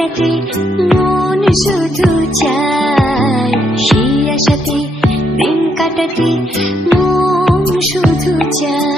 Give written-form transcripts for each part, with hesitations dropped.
কাটাতে মন শুধু চায়, সেই আশাতে দিন কাটাতে মন শুধু চায়।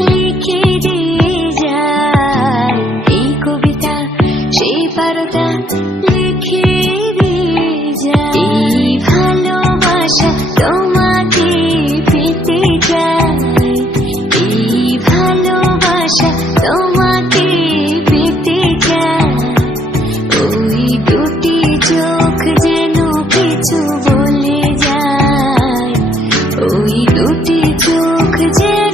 লিখে দিয়ে যায় এই কবিতা, সেই পারদা লিখে দিয়ে যায়। এই ভালোবাসা তোমাকে পেতে চাই, এই ভালোবাসা তোমাকে পেতে চাই। ওই দুটি চোখ যেন কিছু বলে যায়, ওই দুটি চোখ যেন